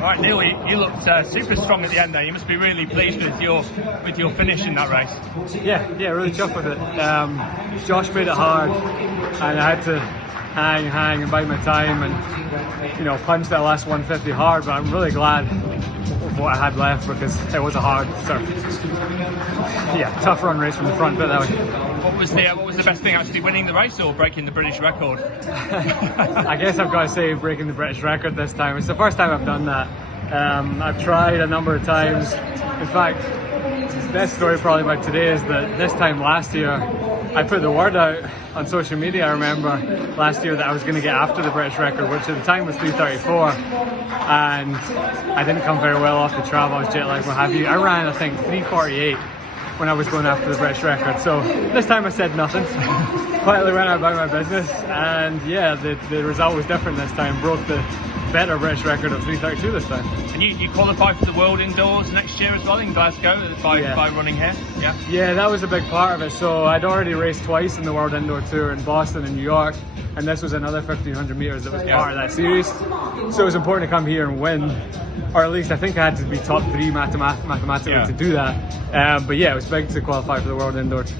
All right, Neil, you looked super strong at the end there. You must be really pleased with your finish in that race. Yeah, really chuffed with it. Josh made it hard, and I had to hang and bide my time, and punch that last 150 hard. But I'm really glad of what I had left, because it was a hard, tough run race from the front. But that way. What was the best thing, actually winning the race or breaking the British record? I guess I've got to say breaking the British record this time. It's the first time I've done that. I've tried a number of times. In fact, the best story probably about today is that this time last year I put the word out on social media. I remember last year that I was going to get after the British record, which at the time was 3:34, and I didn't come very well off the travel. I was jet lagged, what have you. I ran, I think, 3:48 when I was going after the British record. So this time I said nothing. Quietly went out about my business, and yeah, the result was different this time. Broke the better British record of 3:32 this time. And you qualify for the World Indoors next year as well in Glasgow by running here? Yeah, that was a big part of it. So I'd already raced twice in the World Indoor Tour in Boston and New York, and this was another 1,500 metres that was part of that series. So it was important to come here and win, or at least I think I had to be top 3 mathematically to do that. But yeah, it was big to qualify for the World Indoors,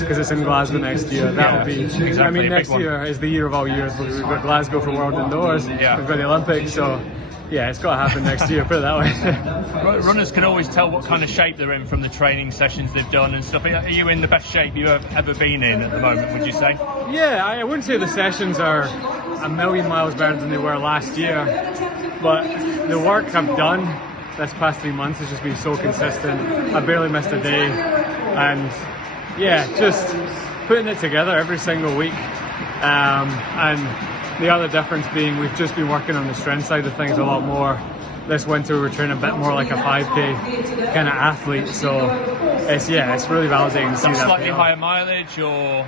because it's in Glasgow next year. That'll be exactly, I mean, next year is the year of all years, because we've got Glasgow for World Indoors, we've got the Olympics, so yeah, it's got to happen next year, put it that way. Runners can always tell what kind of shape they're in from the training sessions they've done and stuff. Are you in the best shape you've ever been in at the moment, would you say? Yeah, I wouldn't say the sessions are a million miles better than they were last year, but the work I've done this past 3 months has just been so consistent. I've barely missed a day, and yeah, just putting it together every single week. And the other difference being we've just been working on the strength side of things a lot more. This winter we're training a bit more like a 5k kind of athlete, so it's really validating to see that. Slightly higher mileage, or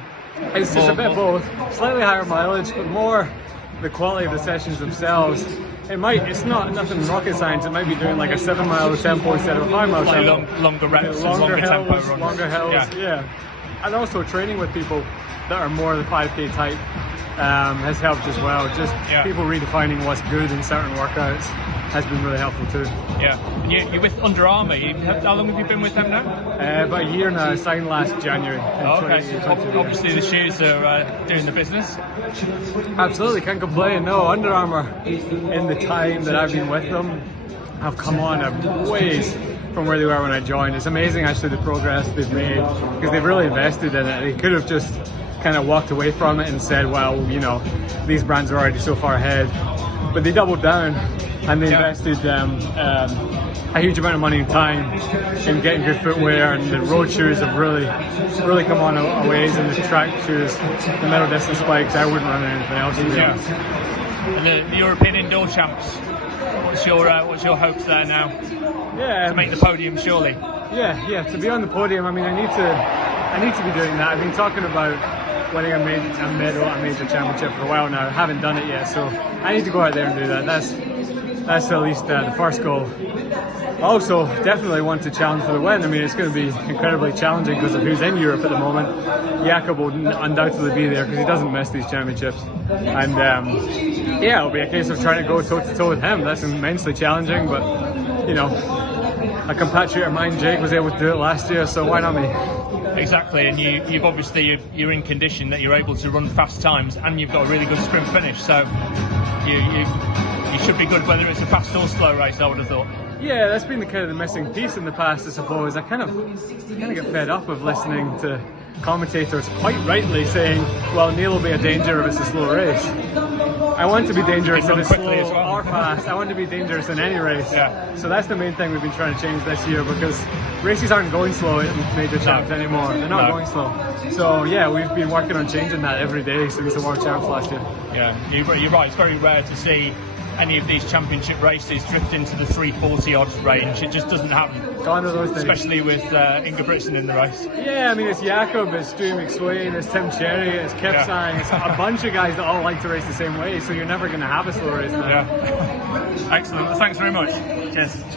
it's just a bit both. Slightly higher mileage, but more the quality of the sessions themselves. It's not nothing rocket science. It might be doing like a 7-mile tempo instead of a 5-mile tempo. Longer reps, longer hills, tempo runs. Longer hills, yeah. And also training with people that are more the 5k type has helped as well. Just people redefining what's good in certain workouts has been really helpful too. Yeah, and you're with Under Armour. How long have you been with them now? About a year now. I signed last January. Okay. Obviously the shoes are doing the business. Absolutely, can't complain. No, Under Armour in the time that I've been with them have come on a ways from where they were when I joined. It's amazing actually the progress they've made, because they've really invested in it. They could have just kind of walked away from it and said, well, these brands are already so far ahead, but they doubled down and they invested a huge amount of money and time in getting good footwear, and the road shoes have really come on a ways, and the track shoes, the middle distance spikes, I wouldn't run anything else, to be honest. And the European Indoor Champs, what's your hopes there now? Yeah, to make the podium, surely. Yeah, to be on the podium. I mean, I need to be doing that. I've been talking about winning a major championship for a while now. I haven't done it yet, so I need to go out there and do that. That's at least the first goal. I also definitely want to challenge for the win. I mean, it's going to be incredibly challenging because of who's in Europe at the moment. Jakob will undoubtedly be there because he doesn't miss these championships, and it'll be a case of trying to go toe to toe with him. That's immensely challenging, but a compatriot of mine, Jake, was able to do it last year, so why not me? Exactly, and you're in condition that you're able to run fast times, and you've got a really good sprint finish, so you should be good whether it's a fast or slow race, I would have thought. Yeah, that's been the missing piece in the past, I suppose. I kind of get fed up of listening to commentators quite rightly saying, well, Neil will be a danger if it's a slow race. I want to be dangerous if it's slow or fast. I want to be dangerous in any race. Yeah. So that's the main thing we've been trying to change this year, because races aren't going slow in major champs anymore. They're not going slow. So yeah, we've been working on changing that every day since the World Champs last year. Yeah, you're right. It's very rare to see any of these championship races drift into the 340 odd range. It just doesn't happen. It's one of those things. Especially with Ingebrigtsen in the race. Yeah, I mean, it's Jakob, it's Stu McSwain, it's Tim Cherry, it's Kipsang, it's a bunch of guys that all like to race the same way, so you're never going to have a slow race now. Yeah. Excellent. Thanks very much. Cheers.